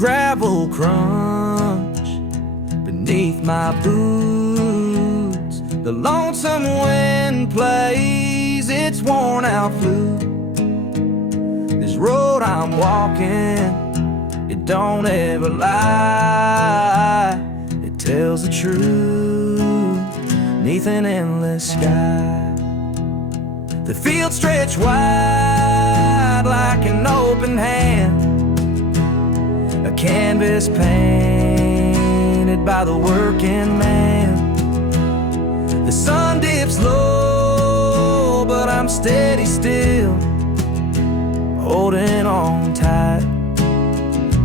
gravel crunch beneath my boots. The lonesome wind plays its worn out flute. This road I'm walking, it don't ever lie. It tells the truth neath an endless sky. The fields stretch wide like an open hand, a canvas painted by the working man. The sun dips low, but I'm steady still, holding on tight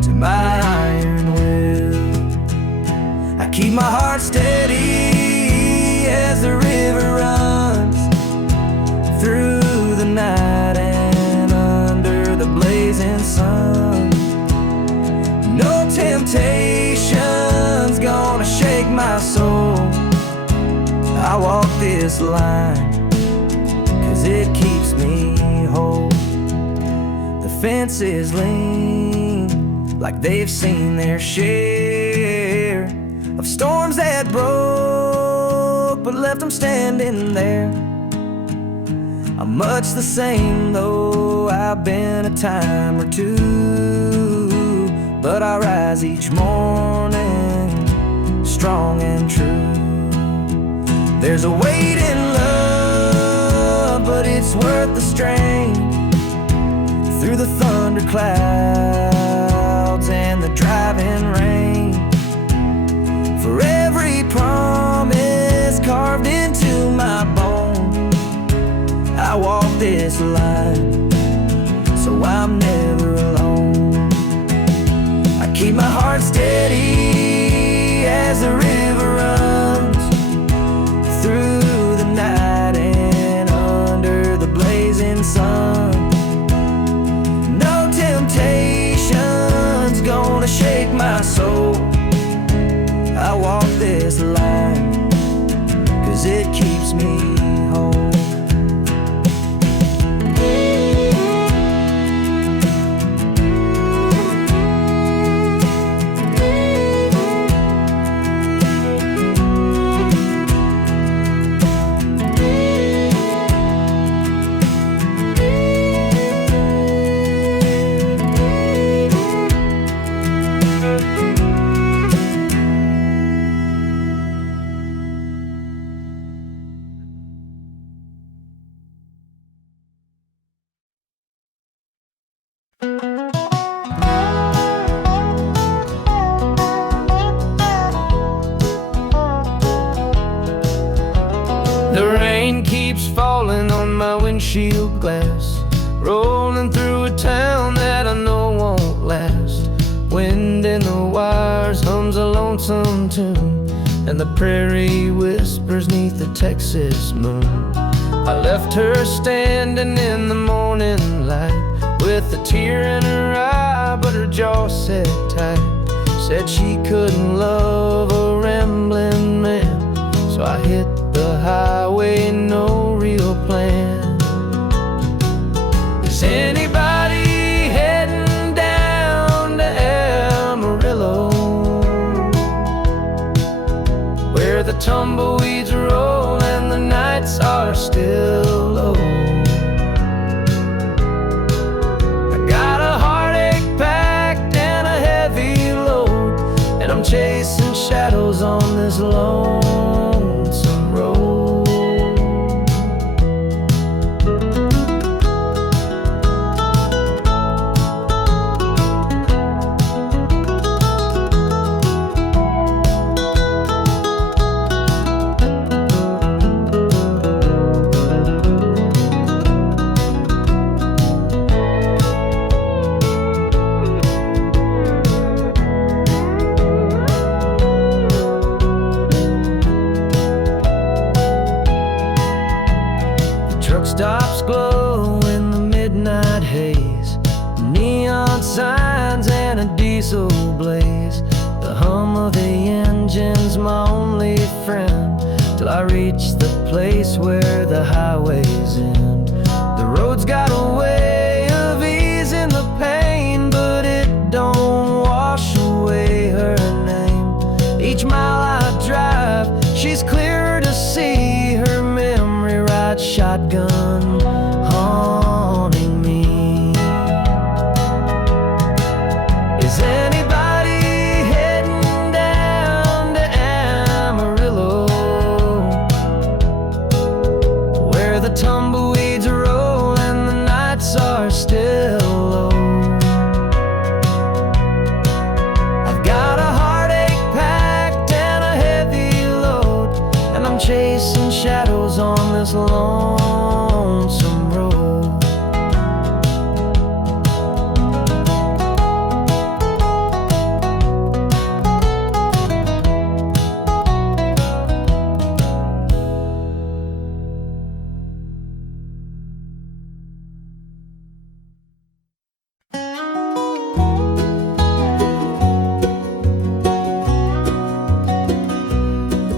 to my iron will. I keep my heart steady as the river runs through the night and under the blazing sun. No temptation's gonna shake my soul. I walk this line 'cause it keeps me whole. The fences lean like they've seen their share of storms that broke but left them standing there. I'm much the same though I've been a time or two, but I rise each morning strong and true. There's a weight in love, but it's worth the strain. Through the thunder clouds and the driving rain, for every promise carved into my bone, I walk this line so I'm never alone. I keep my heart steady as the river runs through the night and under the blazing sun. No temptation's gonna shake my soul. I walk this line 'cause it keeps me whole. The rain keeps falling on my windshield glass, rolling through a town that I know won't last. Wind in the wires hums a lonesome tune, and the prairie whispers neath the Texas moon. I left her standing in the morning light with a tear in her eye, but her jaw set tight. Said she couldn't love a rambling man, so I hit the highway, no real plan. Is anybody heading down to Amarillo, where the tumbleweeds roll and the nights are still low? I got a heartache packed and a heavy load, and I'm chasing shadows on this lonesome road. Stops glow in the midnight haze, neon signs and a diesel blaze. The hum of the engine's my only friend, till I reach the place where the highways end. The road's got a way of easing the pain, but it don't wash Each mile I drive, she's clearer to see. Her memory rides shotgun, haunting me. Is anybody heading down to Amarillo, where the tumbleweeds roll and the nights are still low? I've got a heartache packed and a heavy load, and I'm chasing shadows on this lonesome road.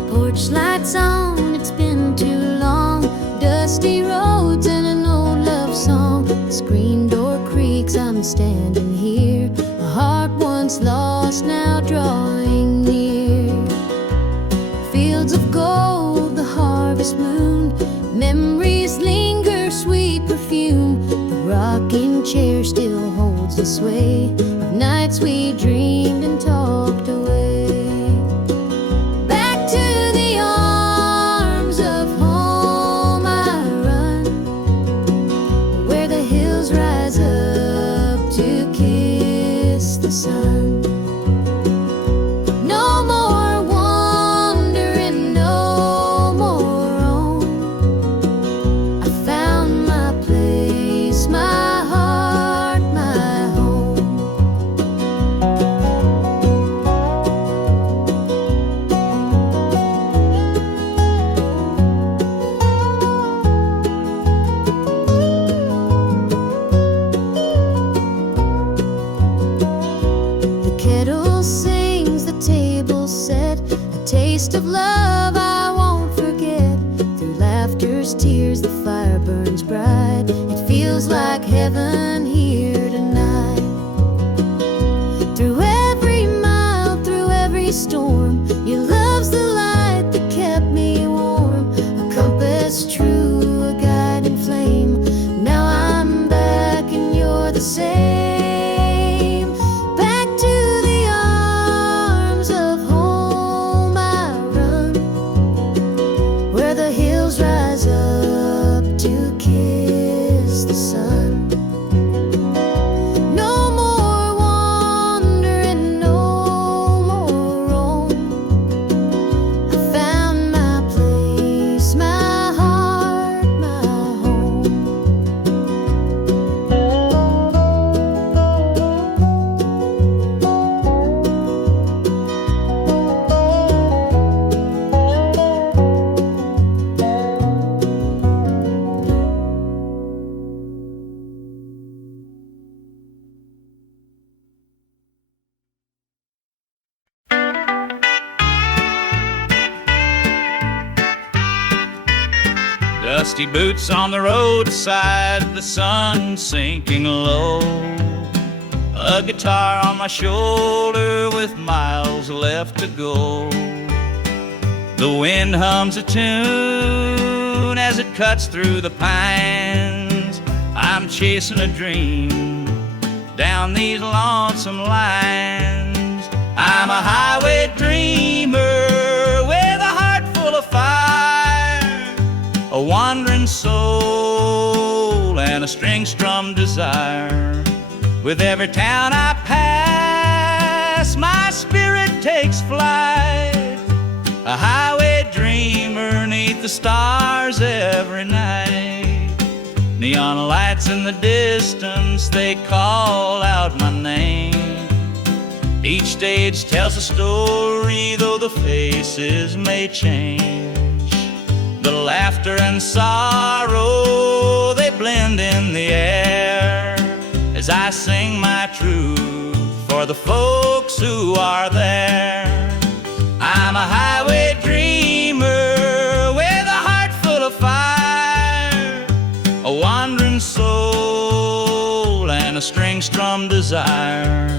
Porch lights on, it's been too long. Dusty roads and an old love song. The screen door creaks, I'm standing here. A heart once lost, now drawing near. Fields of gold, the harvest moon. Memories linger, sweet perfume. The rocking chair still holds the sway of nights we dreamed and talked away. Sun. No more wandering, no more roam. I found my place, my heart, my home. Kettle sings, the table set, a taste of love I won't forget. Through laughter's tears, the fire burns bright. It feels like heaven here tonight. Through every mile, through every storm, your love's the light that kept me warm. A compass true, a guiding flame. Now I'm back and you're the same. Dusty boots on the roadside, the sun sinking low. A guitar on my shoulder with miles left to go. The wind hums a tune as it cuts through the pines. I'm chasing a dream down these lonesome lines. I'm a highway dreamer with a heart full of fire, a wandering soul and a string-strummed desire. With every town I pass, my spirit takes flight, a highway dreamer 'neath the stars every night. Neon lights in the distance, they call out my name. Each stage tells a story, though the faces may change. The laughter and sorrow, they blend in the air as I sing my truth for the folks who are there. I'm a highway dreamer with a heart full of fire, a wandering soul and a string-strummed desire.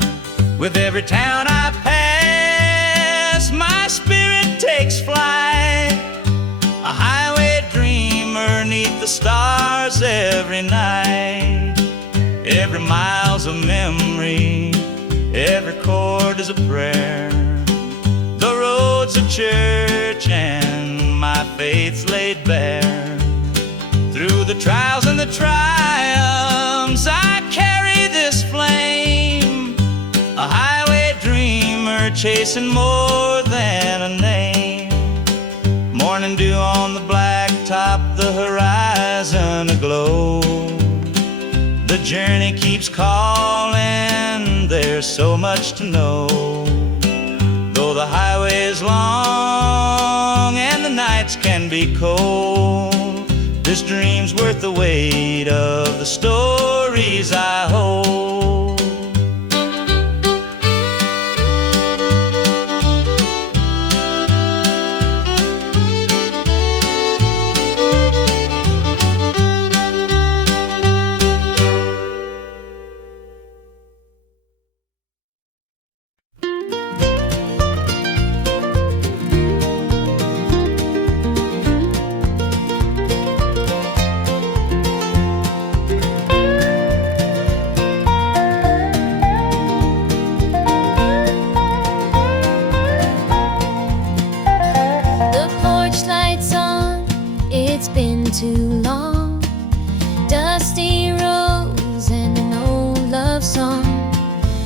With every town I pass, my spirit takes flight, a highway dreamer 'neath the stars every night. Every mile's a memory, every chord is a prayer. The road's a church and my faith's laid bare. Through the trials and the triumphs I carry this flame, a highway dreamer chasing more than a name. Morning dew on the blacktop, the horizon aglow. The journey keeps calling, there's so much to know. Though the highway is long and the nights can be cold, this dream's worth the weight of the stories I hold. Too long, dusty roads and an old love song.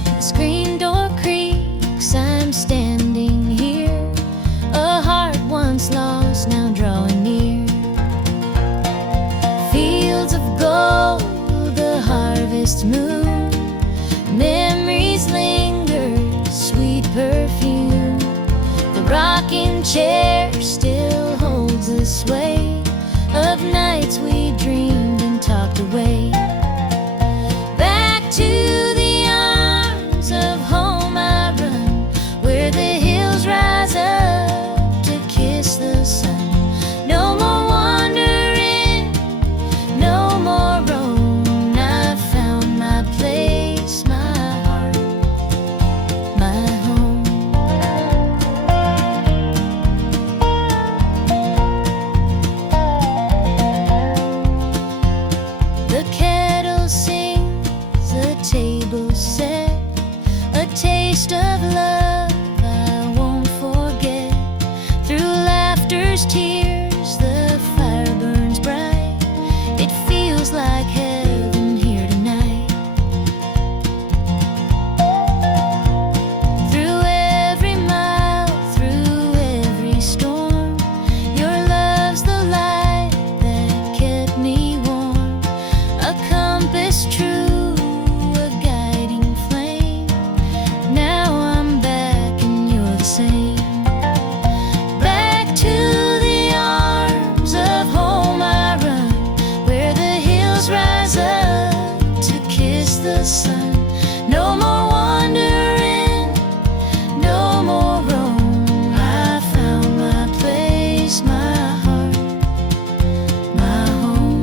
The screen door creaks, I'm standing here, a heart once lost now drawing near. Fields of gold, the harvest moon, memories linger, sweet perfume. The rocking chair still holds the sway of nights we dreamed and talked away. Back to the arms of home I run, where the hills rise up to kiss the sun. No more wandering, no more roam. I found my place, my heart, my home. The kettle sings, the table set, a taste of love I won't forget. Through laughter's tears, the fire burns bright. It feels like heaven here tonight. Through every mile, through every storm, your love's the light that kept me warm. A compass true, a guiding flame. Now I'm back and you're the same. Back to the arms of home I run, where the hills rise up to kiss the sun. No more wandering, no more roam. I found my place, my heart, my home.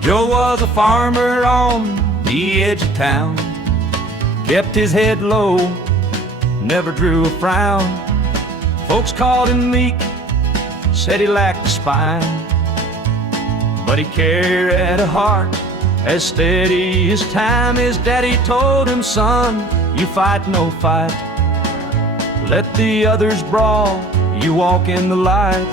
Joe was a farmer on the edge of town, kept his head low, never drew a frown. Folks called him meek, said he lacked a spine, but he carried a heart as steady as time. His daddy told him, son, you fight no fight. Let the others brawl, you walk in the light.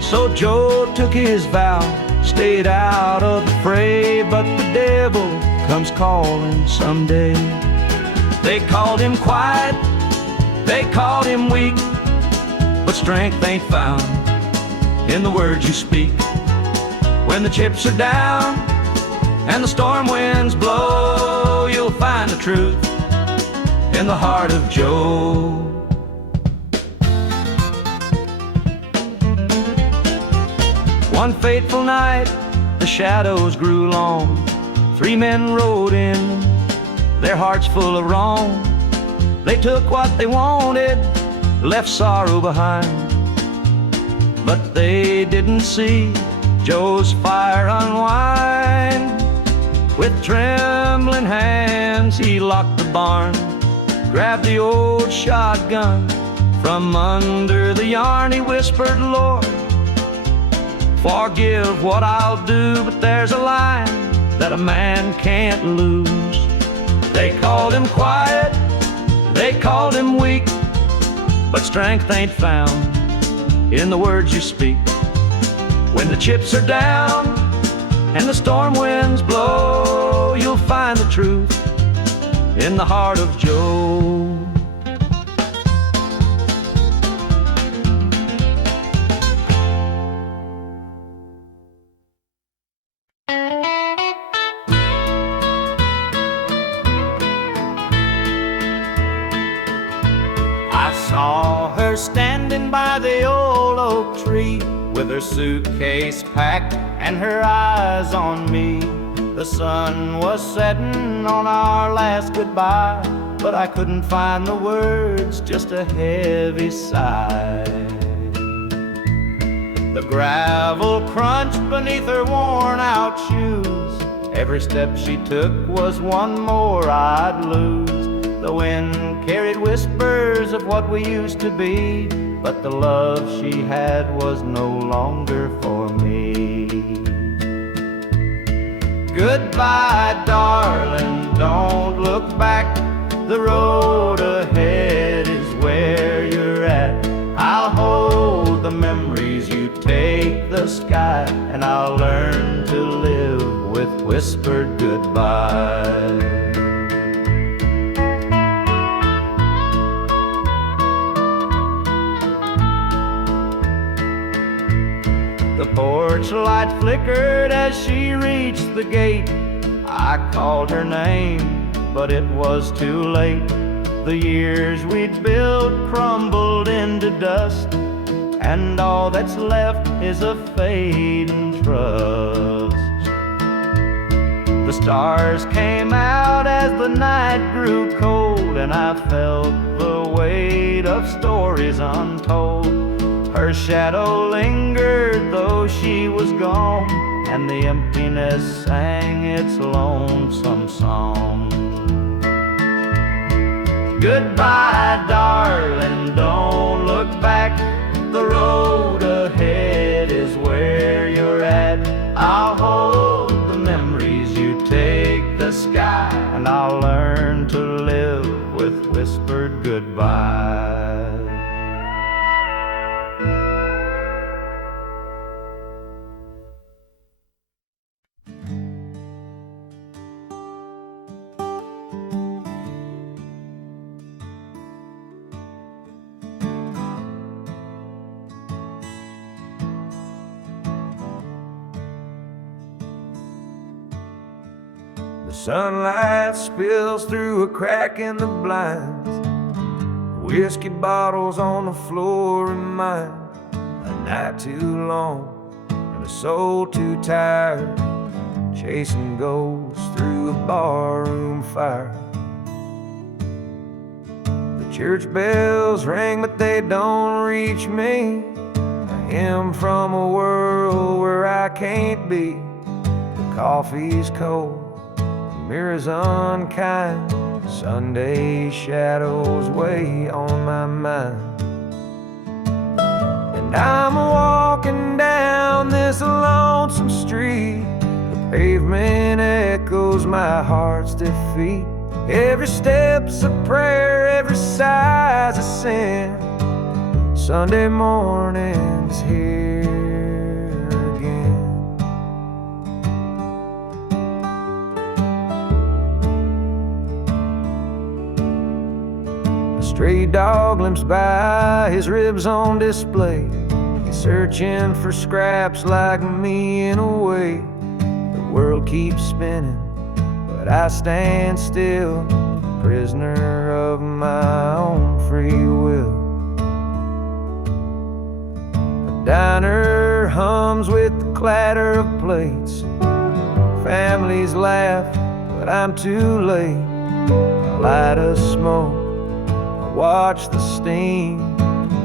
So Joe took his vow, stayed out of the fray, but the devil comes calling someday. They called him quiet, they called him weak, but strength ain't found in the words you speak. When the chips are down and the storm winds blow, you'll find the truth in the heart of Joe. One fateful night, the shadows grew long. 3 men rode in, their hearts full of wrong. They took what they wanted, left sorrow behind. But they didn't see Joe's fire unwind. With trembling hands, he locked the barn, grabbed the old shotgun from under the yarn. He whispered, Lord, forgive what I'll do, but there's a line that a man can't lose. They called him quiet, they called him weak, but strength ain't found in the words you speak. When the chips are down and the storm winds blow, you'll find the truth in the heart of Joe. I saw her standing by the old oak tree, with her suitcase packed and her eyes on me. The sun was setting on our last goodbye, but I couldn't find the words, just a heavy sigh. The gravel crunched beneath her worn out shoes. Every step she took was one more I'd lose. The wind carried whispers of what we used to be, but the love she had was no longer for me. Goodbye, darling, don't look back. The road ahead is where you're at. I'll hold the memories, you take the sky, and I'll learn to live with whispered goodbye. The porch light flickered as she reached the gate. I called her name, but it was too late. The years we'd built crumbled into dust, and all that's left is a fading trust. The stars came out as the night grew cold, and I felt the weight of stories untold. Her shadow lingered though she was gone, and the emptiness sang its lonesome song. Goodbye, darling, don't look back. The road ahead is where you're at. I'll hold the memories, you take the sky, and I'll learn to live with whispered goodbye. Sunlight spills through a crack in the blinds. Whiskey bottles on the floor remind a night too long and a soul too tired, chasing ghosts through a barroom fire. The church bells ring, but they don't reach me. A hymn from a world where I can't be. The coffee's cold, mirrors unkind, Sunday shadows weigh on my mind. And I'm walking down this lonesome street, Pavement echoes my heart's defeat. Every step's a prayer, every sigh's a sin. Sunday morning's here again. A stray dog limps by, his ribs on display. He's searching for scraps like me in a way. The world keeps spinning, but I stand still, prisoner of my own free will. The diner hums with the clatter of plates. Families laugh, but I'm too late. I light a smoke, I watch the steam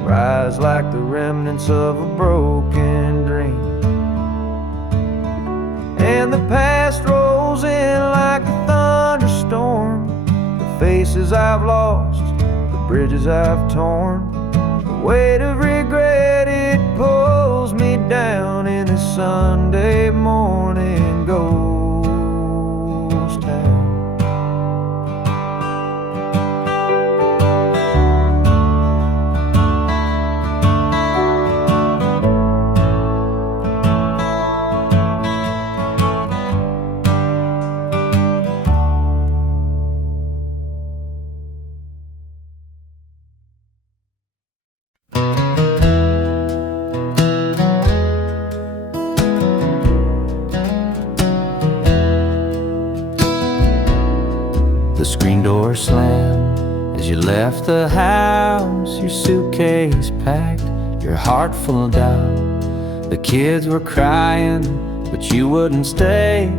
rise like the remnants of a broken dream. And the past rolls in like a thunderstorm. The faces I've lost, the bridges I've torn. The weight of regret, it pulls me down in this Sunday morning ghost town. The screen door slammed as you left the house, your suitcase packed, your heart full of doubt. The kids were crying, but you wouldn't stay.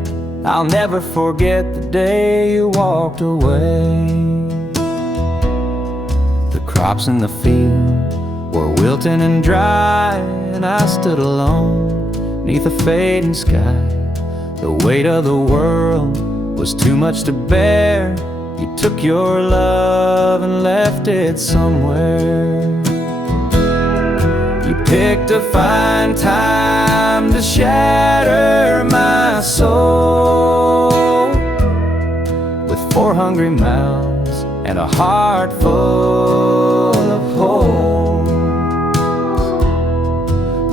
I'll never forget the day you walked away. The crops in the field were wilting and dry, and I stood alone neath a fading sky. The weight of the world was too much to bear. You took your love and left it somewhere. You picked a fine time to shatter my soul with 4 hungry mouths and a heart full of holes.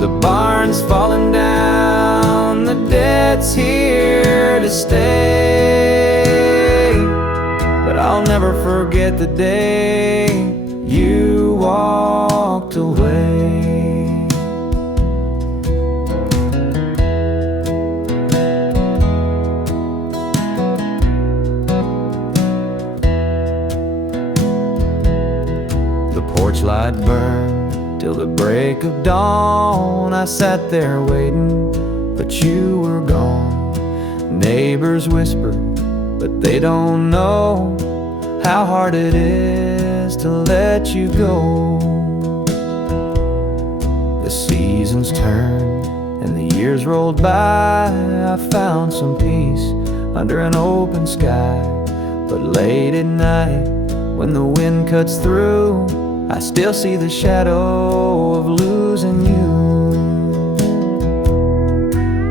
The barn's falling down, the debt's here to stay. But I'll never forget the day you walked away. The porch light burned till the break of dawn. I sat there waiting, but you were gone. Neighbors whispered, but they don't know how hard it is to let you go. The seasons turned and the years rolled by. I found some peace under an open sky. But late at night, when the wind cuts through, I still see the shadow of losing you.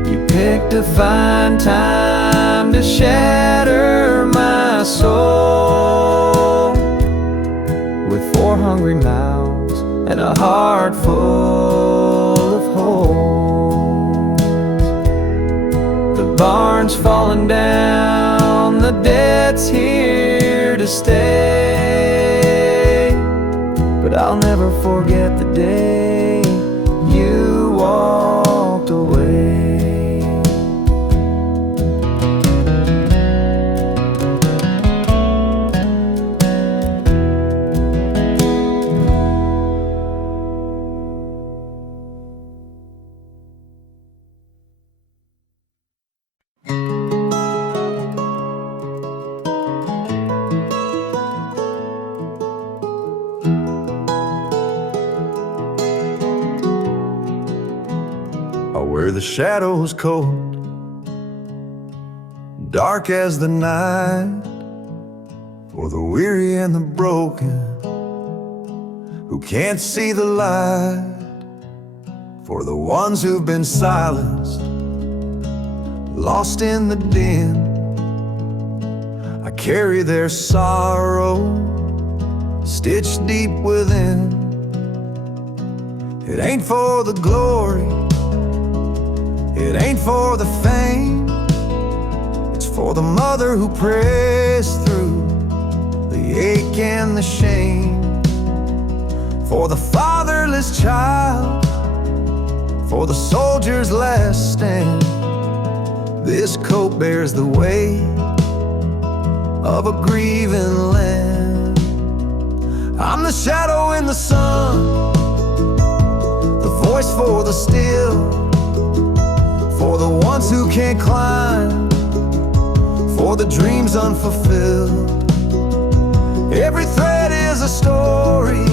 You picked a fine time to shatter my soul with 4 hungry mouths and a heart full of holes. The barn's falling down, the debt's here to stay. But I'll never forget the day you walked away. Where the shadows cold, dark as the night, for the weary and the broken who can't see the light, for the ones who've been silenced, lost in the din. I carry their sorrow stitched deep within. It ain't for the glory, it ain't for the fame. It's for the mother who prays through the ache and the shame. For the fatherless child, for the soldier's last stand. This coat bears the weight of a grieving land. I'm the shadow in the sun, the voice for the still, for the ones who can't climb, for the dreams unfulfilled. Every thread is a story,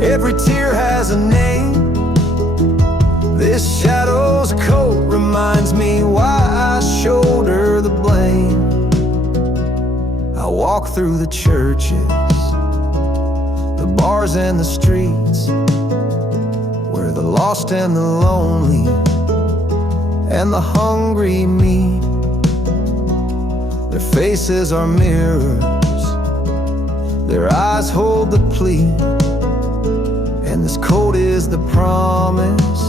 every tear has a name. This shadow's coat reminds me why I shoulder the blame. I walk through the churches, the bars and the streets, where the lost and the lonely and the hungry meet. Their faces are mirrors, their eyes hold the plea, and this coat is the promise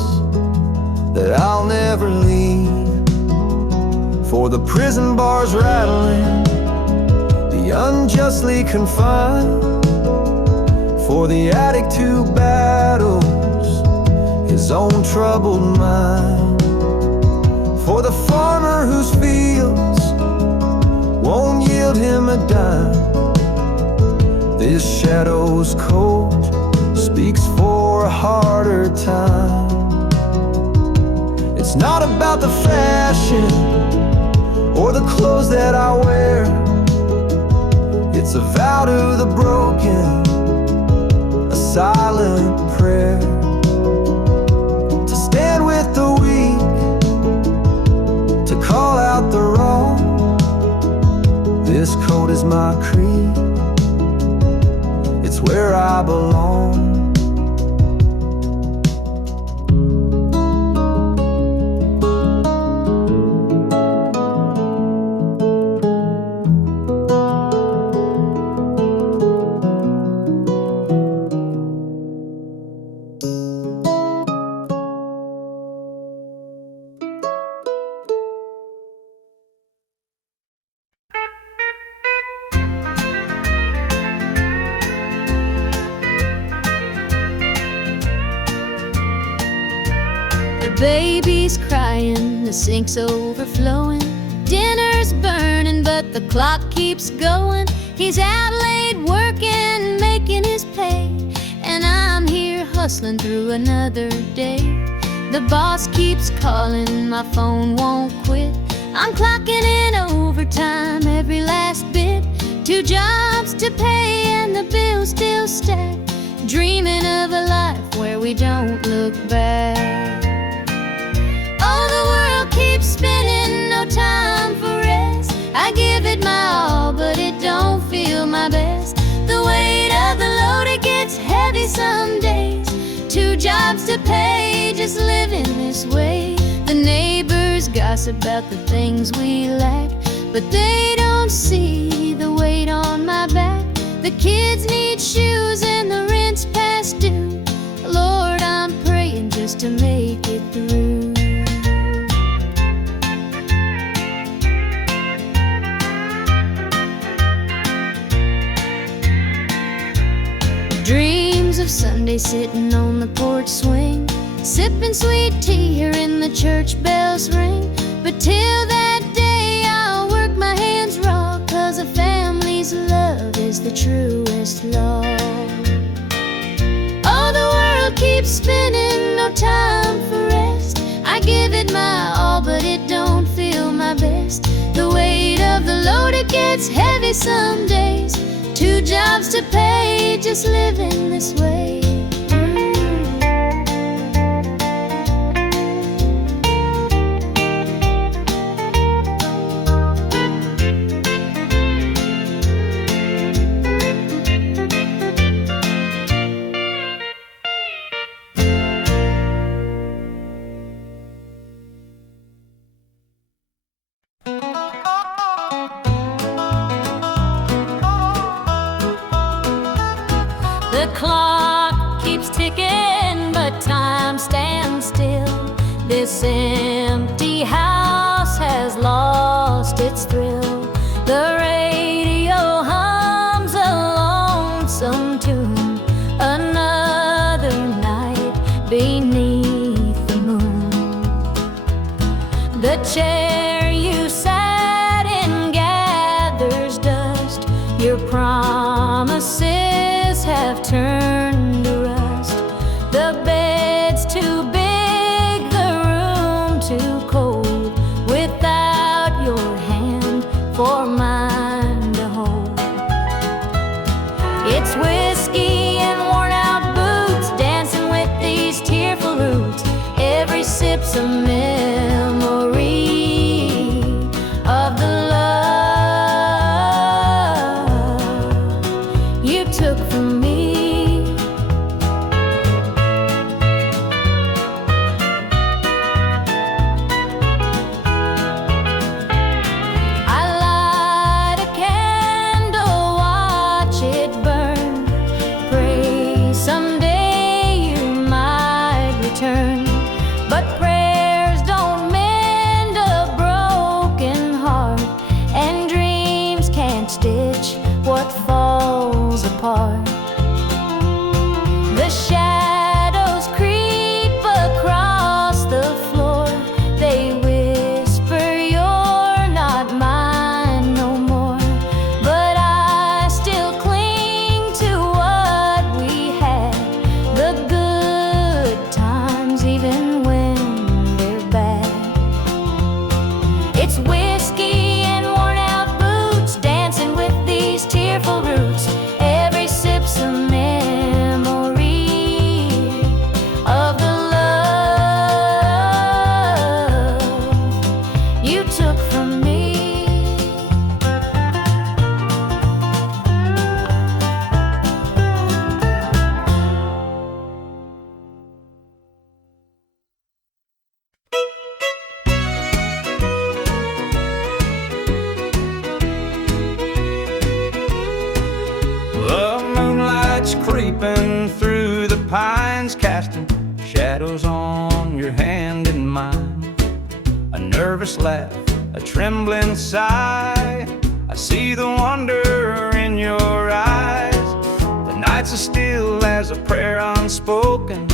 that I'll never leave. For the prison bars rattling, the unjustly confined, for the addict who battles his own troubled mind, for the farmer whose fields won't yield him a dime. This shadow's coat speaks for a harder time. It's not about the fashion or the clothes that I wear. It's a vow to the broken, a silent prayer, to stand with the weak, to call out the wrong. This coat is my creed, it's where I belong. Baby's crying, the sink's overflowing. Dinner's burning, but the clock keeps going. He's out late working, making his pay, and I'm here hustling through another day. The boss keeps calling, my phone won't quit. I'm clocking in overtime every last bit. 2 jobs to pay and the bills still stack. Dreaming of a life where we don't look back. Keeps spinning, no time for rest. I give it my all, but it don't feel my best. The weight of the load, it gets heavy some days. 2 jobs to pay, just living this way. The neighbors gossip about the things we lack, but they don't see the weight on my back. The kids need shoes and the rent's past due. Lord, I'm praying just to make it through. Dreams of Sunday sitting on the porch swing, sipping sweet tea, hearing the church bells ring. But till that day I'll work my hands raw, 'cause a family's love is the truest law. Oh, the world keeps spinning, no time for rest. I give it my all, but it don't feel my best. The weight of the load, it gets heavy some days. 2 jobs to pay, just living this way. The clock keeps ticking, but time stands still. This empty house has lost its thrill. The radio hums a lonesome tune. Another night beneath the moon. The chair you sat in gathers dust. Your promises have turned to rust. The bed's too big, the room too cold, without your hand for mine to hold. It's whiskey and worn out boots, dancing with these tearful roots. Every sip's a memory of the love you took from me. I light a candle, watch it burn, pray someday you might return. But prayers don't mend a broken heart, and dreams can't stitch what falls apart. The shadows creep across the floor. They whisper you're not mine no more. But I still cling to what we had, the good times even when they're bad. It's whiskey and worn out boots, dancing with these tearful roots. Every sip's a memory of the love you took from me. The moonlight's creeping through the pines, casting shadows on your hand and mine. A nervous laugh, a trembling sigh. I see the wonder in your eyes. The nights are still as a prayer unspoken.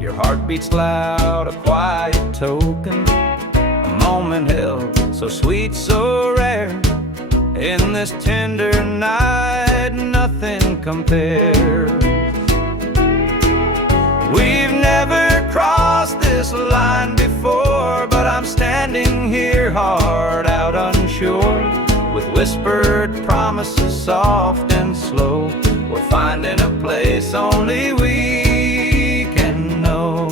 Your heart beats loud, a quiet token. A moment held, so sweet, so rare. In this tender night, nothing compares. We've never crossed this line before, but I'm standing here hard out unsure. With whispered promises soft and slow, we're finding a place only we can know.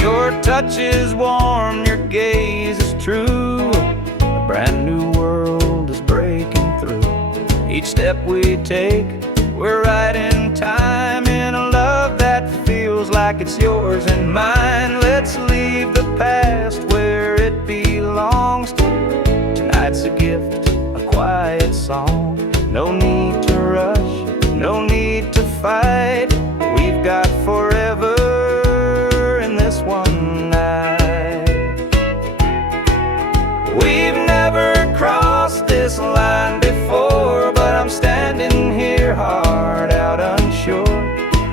Your touch is warm, your gaze is true. A brand new world is breaking through. Each step we take, we're right in time, in a love that feels like it's yours and mine. Let's leave the past where it belongs to. Tonight's a gift, a quiet song. No need to rush, no need to fight. We've got forever in this one night. We've never crossed this line before, but I'm standing here hard out unsure.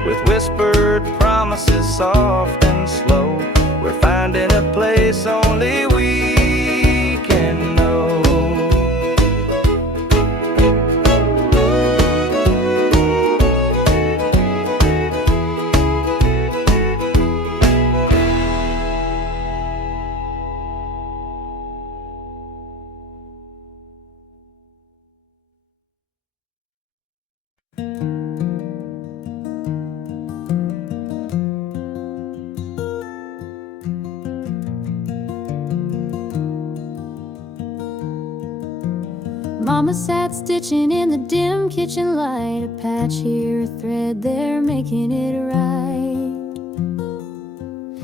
With whispered promises soft and slow, we're finding a place only we can know. Mama sat stitching in the dim kitchen light, a patch here, a thread there, making it right.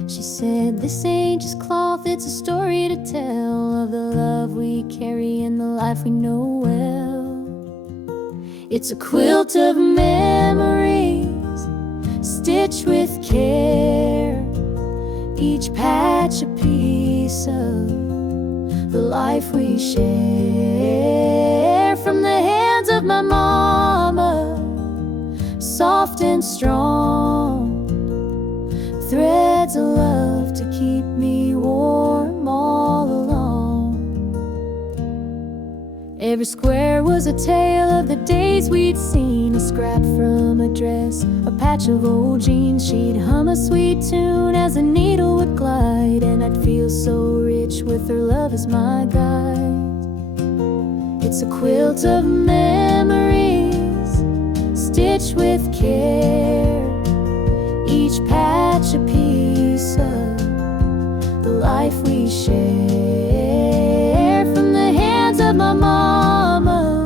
She said, this ain't just cloth, it's a story to tell of the love we carry and the life we know well. It's a quilt of memories, stitched with care, each patch a piece of the life we share. From the hands of my mama, soft and strong, threads of love to keep me warm all along. Every square was a tale of the days we'd seen, a scrap from a dress, a patch of old jeans. She'd hum a sweet tune as the needle would glide, and I'd feel so rich with her love as my guide. It's a quilt of memories, stitched with care, each patch a piece of the life we share. From the hands of my mama,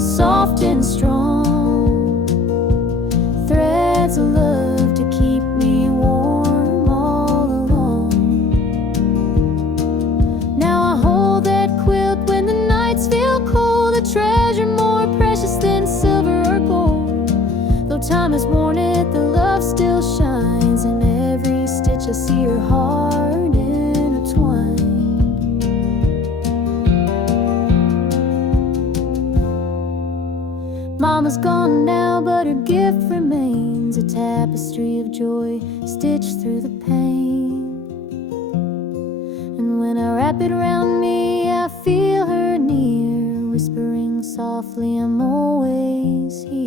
soft and strong, threads of love to keep me warm all along. Now I hold that quilt when the nights feel cold, a treasure more precious than silver or gold. Though time has worn it, the love still shines. In every stitch I see her heart intertwined. Mama's gone now, but her gift remains, a tapestry of joy stitched through the pain. And when I wrap it around me, I feel her near, whispering softly, I'm always here.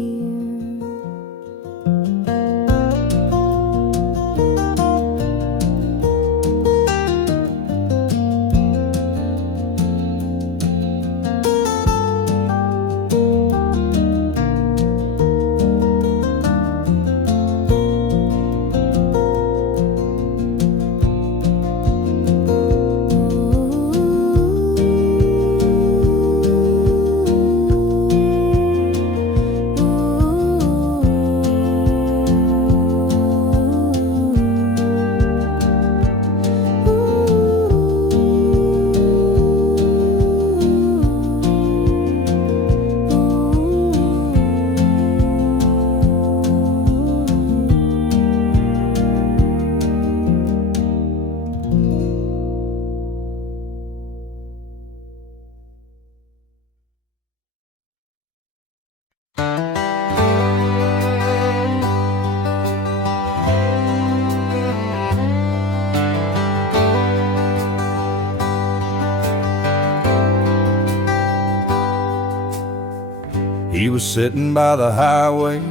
He was sitting by the highway,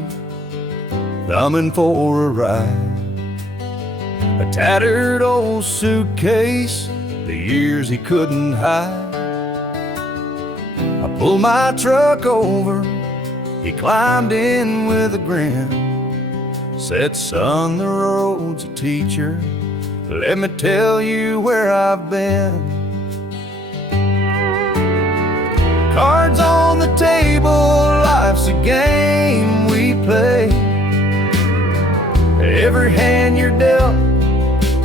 thumbing for a ride. A tattered old suitcase, the years he couldn't hide. I pulled my truck over, he climbed in with a grin. Said, son, the road's a teacher, let me tell you where I've been. Cards on the table, life's a game we play. Every hand you're dealt,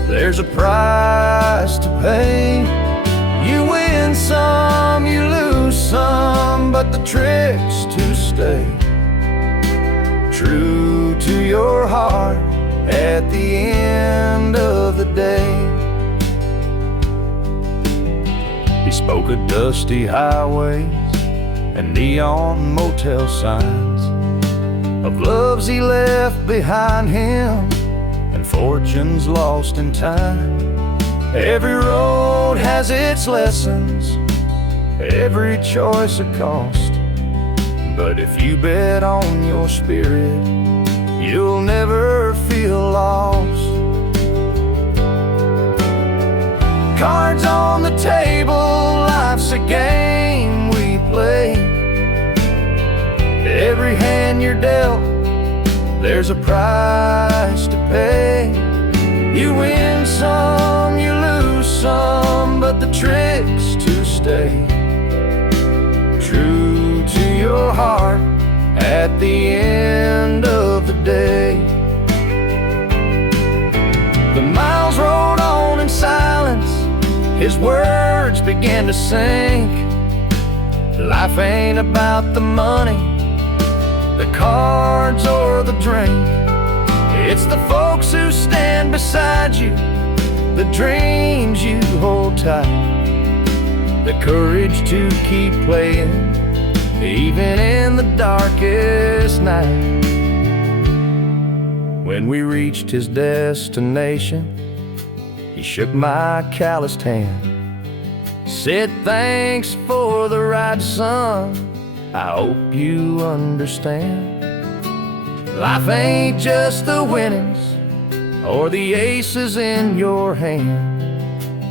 there's a price to pay. You win some, you lose some, but the trick's to stay true to your heart at the end of the day. He spoke of dusty highways and neon motel signs, of loves he left behind him and fortunes lost in time. Every road has its lessons, every choice a cost, but if you bet on your spirit, you'll never feel lost. Cards on the table, life's a game we play. Every hand you're dealt, there's a price to pay. You win some, you lose some, but the trick's to stay at the end of the day. The miles rolled on in silence, his words began to sink. Life ain't about the money, the cards or the drink. It's the folks who stand beside you, the dreams you hold tight, the courage to keep playing, even in the darkest night. When we reached his destination, he shook my calloused hand, said, "Thanks for the ride, son, I hope you understand. Life ain't just the winnings or the aces in your hand.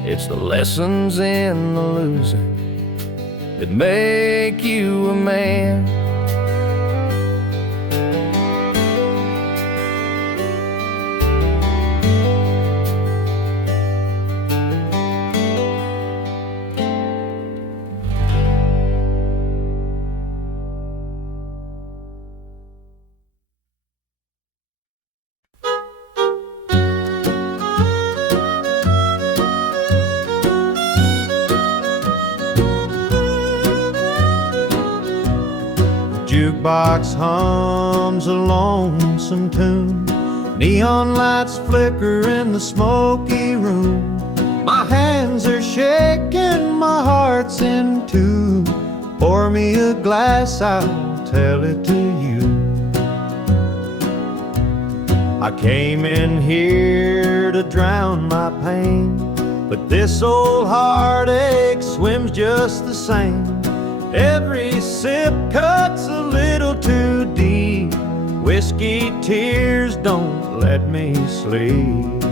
It's the lessons in the losing that make you a man." Jukebox hums a lonesome tune, neon lights flicker in the smoky room. My hands are shaking, my heart's in tune. Pour me a glass, I'll tell it to you. I came in here to drown my pain, but this old heartache swims just the same. Every sip cuts a little too deep. Whiskey tears don't let me sleep.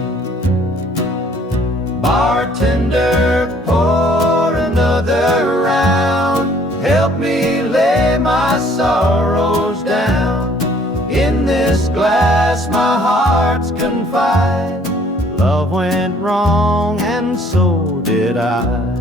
Bartender, pour another round. Help me lay my sorrows down. In this glass my heart's confide. Love went wrong and so did I.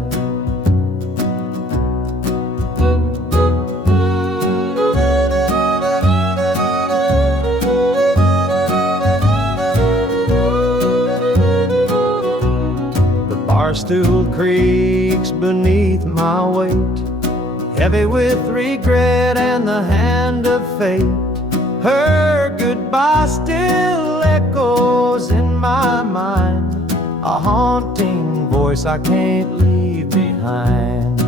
Stool creaks beneath my weight, heavy with regret and the hand of fate. Her goodbye still echoes in my mind, a haunting voice I can't leave behind.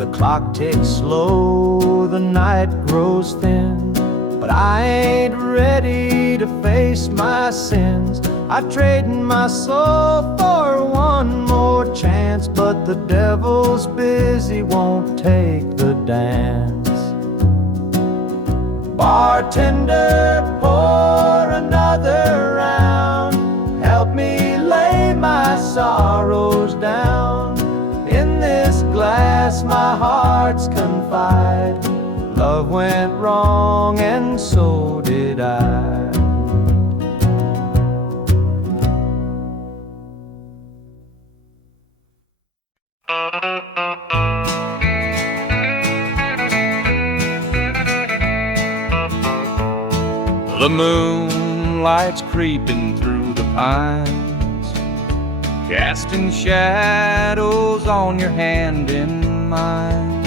The clock ticks slow, the night grows thin, but I ain't ready to face my sins. I traded my soul for one more chance, but the devil's busy, won't take the dance. Bartender, pour another round. Help me lay my sorrows down. In this glass my heart's confide. Love went wrong and so did I. The moonlight's creeping through the pines, casting shadows on your hand in mine.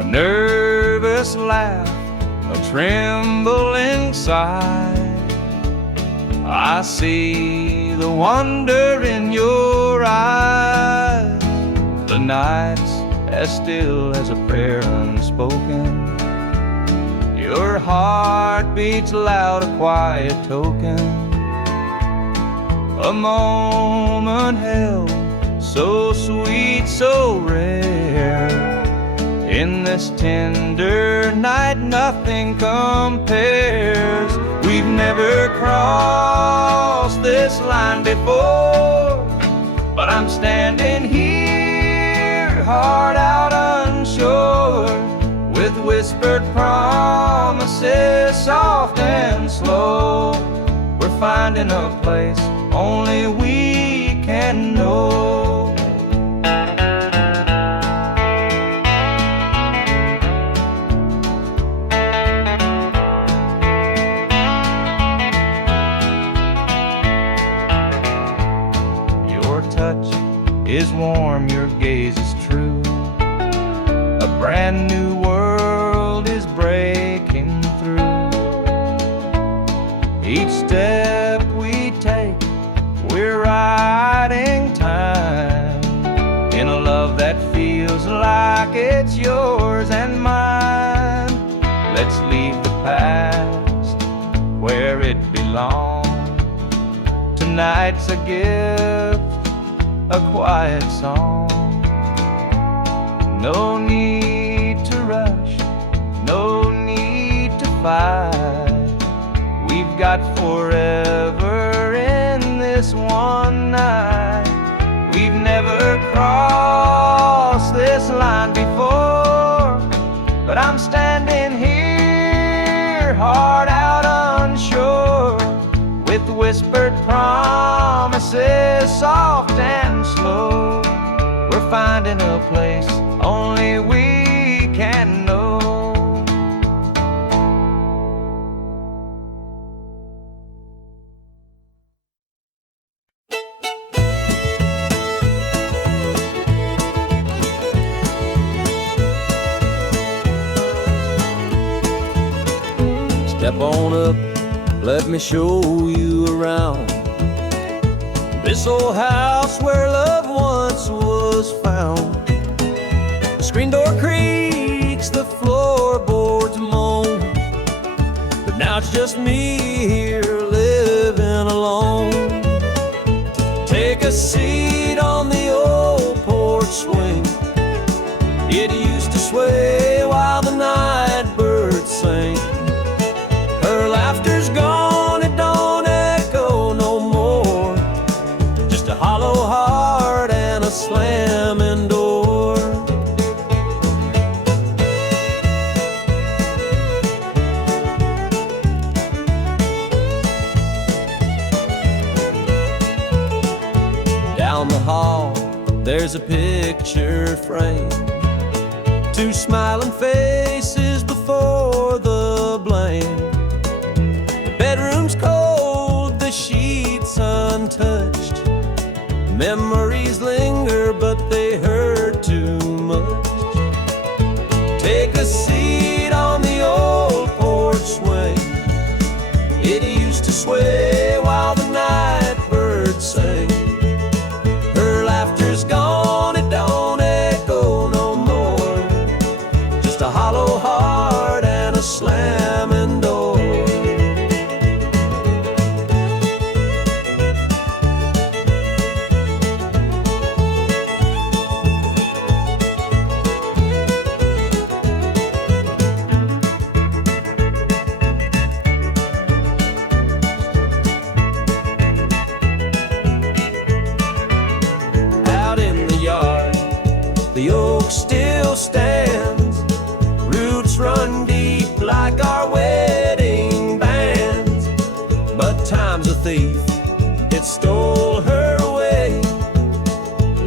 A nervous laugh, a trembling sigh. I see the wonder in your eyes. The night's as still as a prayer unspoken. Your heart beats loud, a quiet token. A moment held, so sweet, so rare. In this tender night nothing compares. We've never crossed this line before, but I'm standing here, heart out unsure, with whispered promises, soft and slow. We're finding a place only we can know. your gaze is true. A brand new world is breaking through. Each step we take, we're riding time in a love that feels like it's yours and mine. Let's leave the past where it belongs. Tonight's a gift, a quiet song. No need to rush, no need to fight. We've got forever in this one night. We've never crossed this line before, but I'm standing here, heart out unsure, with whispered promises, soft and slow. We're finding a place only we can know. Step on up, let me show you around this old house where love once was found. The screen door creaks, the floorboards moan, but now it's just me here living alone. Take a seat on the old porch swing. It used to sway while the night birds sang. Her laughter's gone, it don't echo no more. Just a hollow heart and a slamming door. Down the hall, there's a picture frame. Two smiling faces before the blame. Bedroom's cold, the sheets untouched. Memories linger, but they hurt too much. Take a seat on the old porch swing. It used to sway while the night birds sang. Her laughter's gone, it don't echo no more. Just a hollow heart and a slamming door. The oak still stands, roots run deep like our wedding bands. But time's a thief, it stole her away,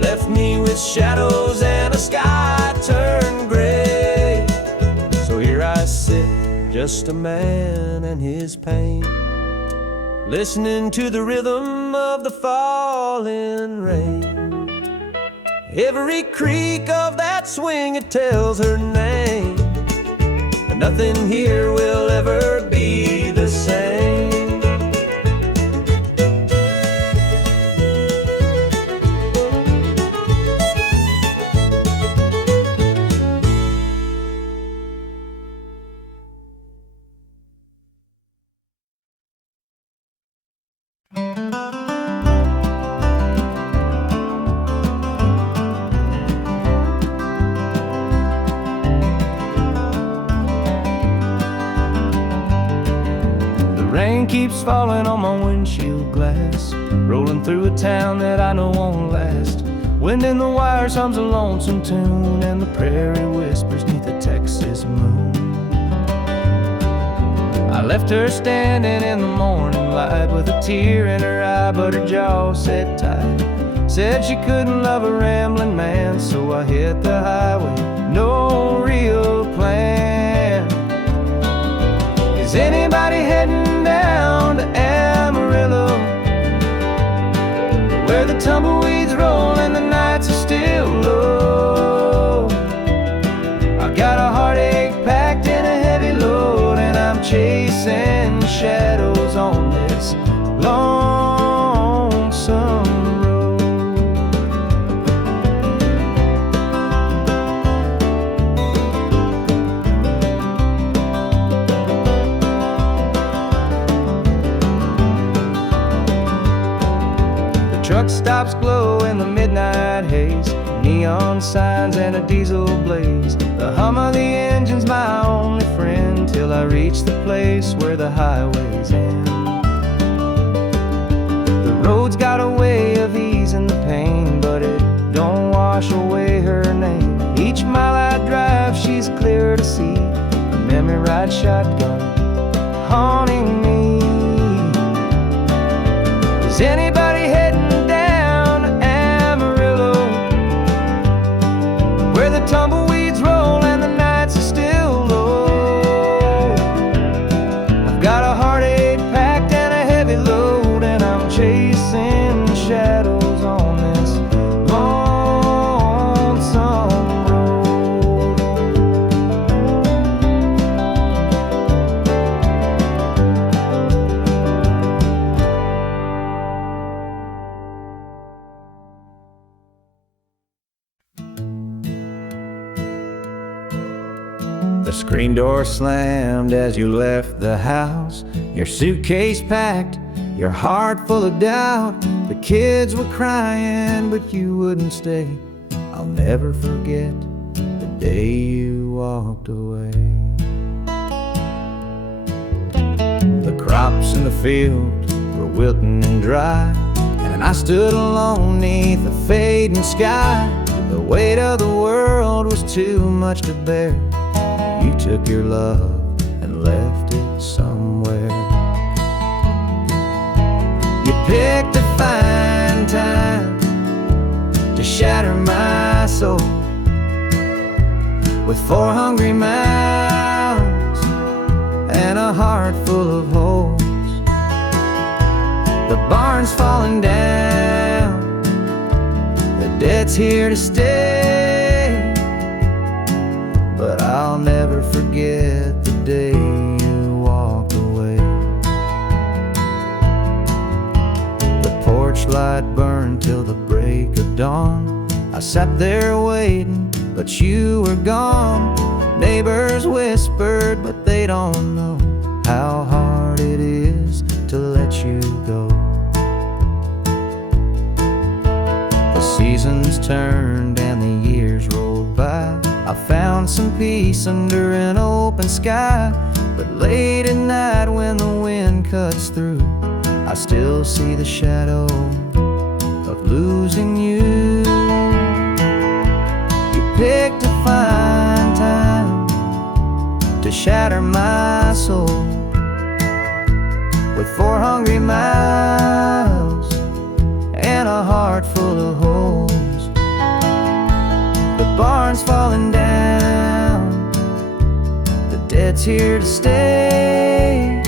left me with shadows and a sky turned gray. So here I sit, just a man and his pain, listening to the rhythm of the falling rain. Every creak of that swing, it tells her name, and nothing here will ever be the same. Rain keeps falling on my windshield glass, rolling through a town that I know won't last. Wind in the wires hums a lonesome tune, and the prairie whispers neath the Texas moon. I left her standing in the morning light with a tear in her eye, but her jaw set tight. Said she couldn't love a rambling man, so I hit the highway, no real plan. Is anybody heading down to Amarillo, where the tumbleweeds roll and the nights are still truck stops glow in the midnight haze, neon signs and a diesel blaze. The hum of the engine's my only friend till I reach the place where the highways end. The road's got a way of easing the pain, but it don't wash away her name. Each mile I drive, she's clear to see, a memory ride shotgun haunting me. Is anybody heading down to Amarillo, where the tumbleweeds roll and the nights are still low? I've got a heartache packed and a heavy load, and I'm chasing shadows on this lonesome road. The screen door slammed as you left the house, your suitcase packed, your heart full of doubt. The kids were crying, but you wouldn't stay. I'll never forget the day you walked away. The crops in the field were wilting and dry, and I stood alone neath the fading sky. The weight of the world was too much to bear. You took your love and left it somewhere. You picked a fine time to shatter my soul with 4 hungry mouths and a heart full of holes. The barn's falling down, the debt's here to stay, but I'll never forget the day you walked away. The porch light burned till the break of dawn. I sat there waiting, but you were gone. Neighbors whispered, but they don't know how hard it is to let you go. The seasons turned and the years rolled by. I found some peace under an open sky, but late at night when the wind cuts through, I still see the shadow of losing you. You picked a fine time to shatter my soul with 4 hungry mouths and a heart full of holes. The barn's falling down, the debt's here to stay,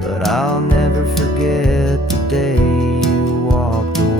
but I'll never forget the day you walked away.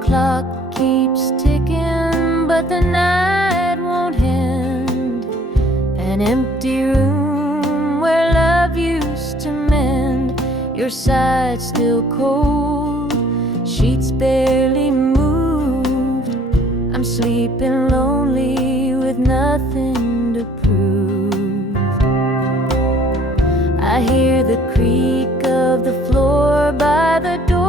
Clock keeps ticking, but the night won't end. An empty room where love used to mend. Your side's still cold, sheets barely moved. I'm sleeping lonely with nothing to prove. I hear the creak of the floor by the door,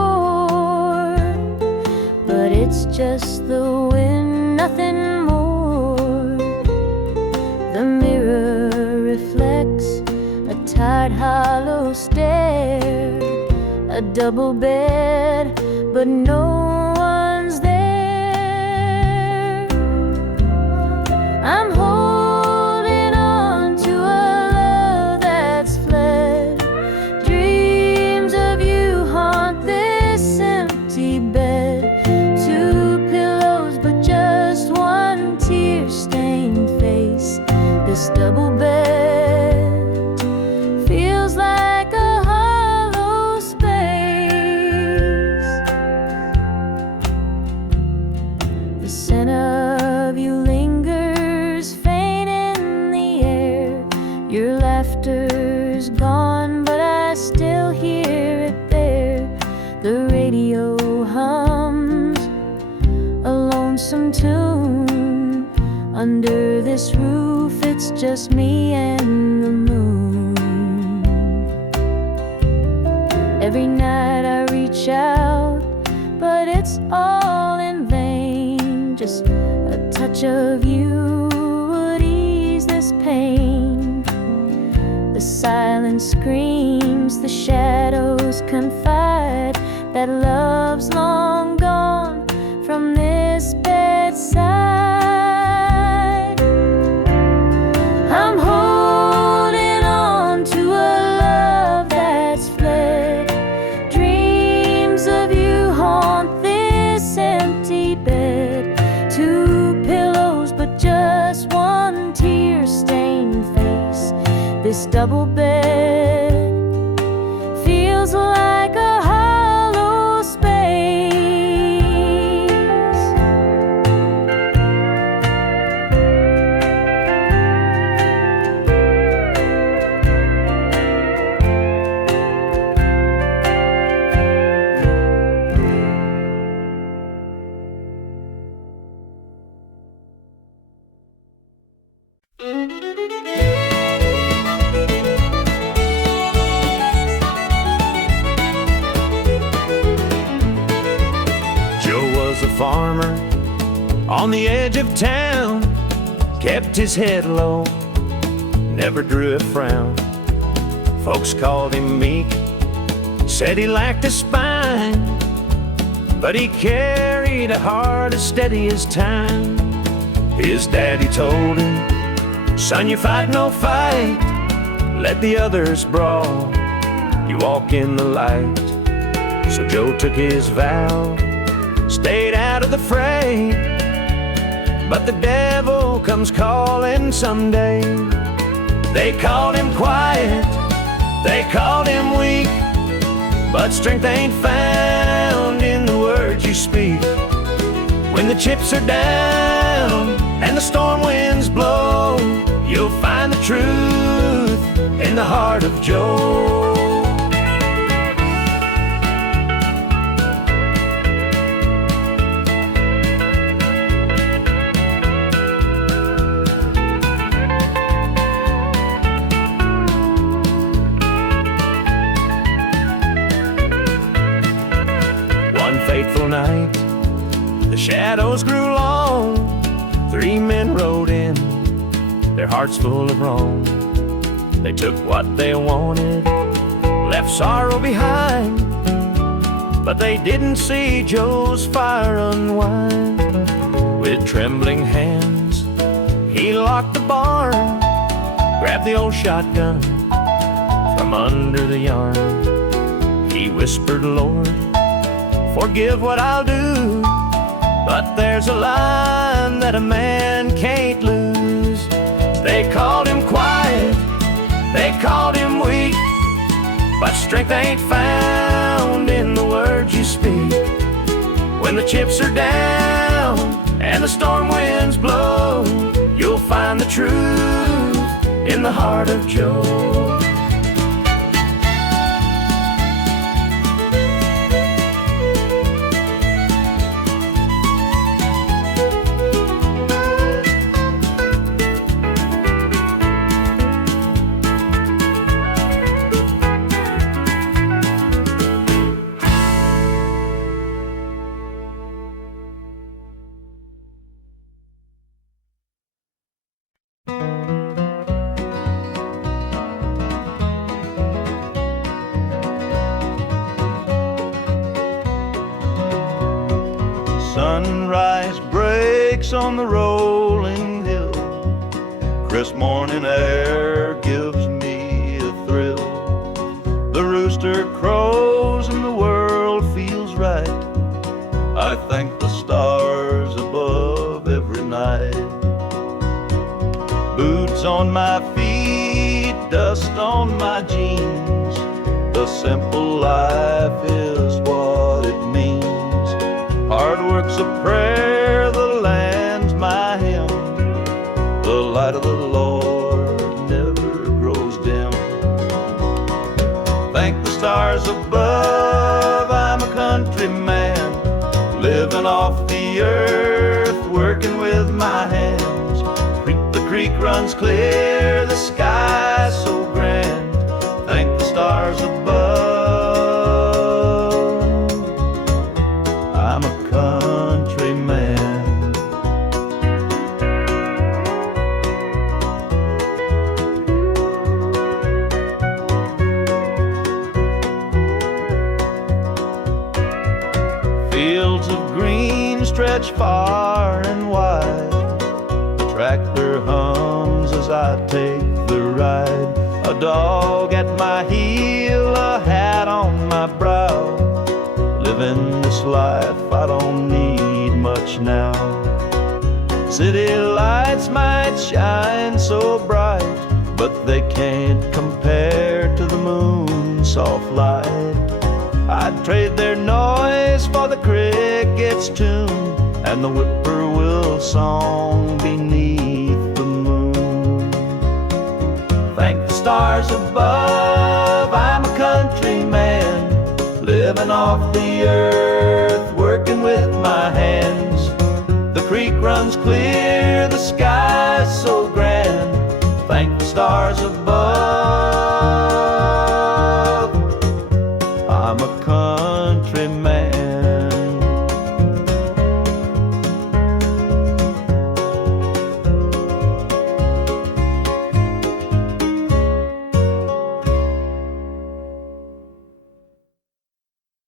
but it's just the wind, nothing more. The mirror reflects a tired, hollow stare, a double bed, but no one's there. I'm holding on to a The radio hums a lonesome tune. Under this roof it's just me and the moon. Every night I reach out, but it's all in vain. Just a touch of you would ease this pain. The silence screams, the shadows confide that love's long gone from this bedside. I'm holding on to a love that's fled. Dreams of you haunt this empty bed. Two pillows but just one tear-stained face. This double bed feels like a hollow space. Farmer on the edge of town, kept his head low, never drew a frown. Folks called him meek, said he lacked a spine, but he carried a heart as steady as time. His daddy told him, son, you fight no fight, let the others brawl, you walk in the light. So Joe took his vow, stayed out of the fray, but the devil comes calling someday. They called him quiet, they called him weak, but strength ain't found in the words you speak. When the chips are down and the storm winds blow, you'll find the truth in the heart of Joe. Fateful night, the shadows grew long. Three men rode in, their hearts full of wrong. They took what they wanted, left sorrow behind, but they didn't see Joe's fire unwind. With trembling hands, he locked the barn, grabbed the old shotgun from under the yarn. He whispered, Lord, forgive what I'll do, but there's a line that a man can't lose. They called him quiet, they called him weak, but strength ain't found in the words you speak. When the chips are down and the storm winds blow, you'll find the truth in the heart of Joe. Sunrise breaks on the rolling hill. Crisp morning air gives me a thrill. The rooster crows and the world feels right. I thank the stars above every night. Boots on my feet, dust on my jeans. The simple life is what it means. Hard work's a prayer, the land's my hymn. The light of the Lord never grows dim. Thank the stars above, I'm a the earth, working with my hands. The creek runs clear, the sky so grand. Thank the stars above, I'm a country man. Fields of green stretch far and wide. The tractor hums as I take the ride. A dog at my heel, a hat on my brow. Living this life, I don't need much now. City lights might shine so bright, but they can't compare to the moon's soft light. I'd trade their noise for the cricket's tune and the whippoorwill song beneath the moon. Thank the stars above, I'm a country man, living off the earth, working with my hands. The creek runs clear, the sky's so grand. Thank the stars above, I'm a country man.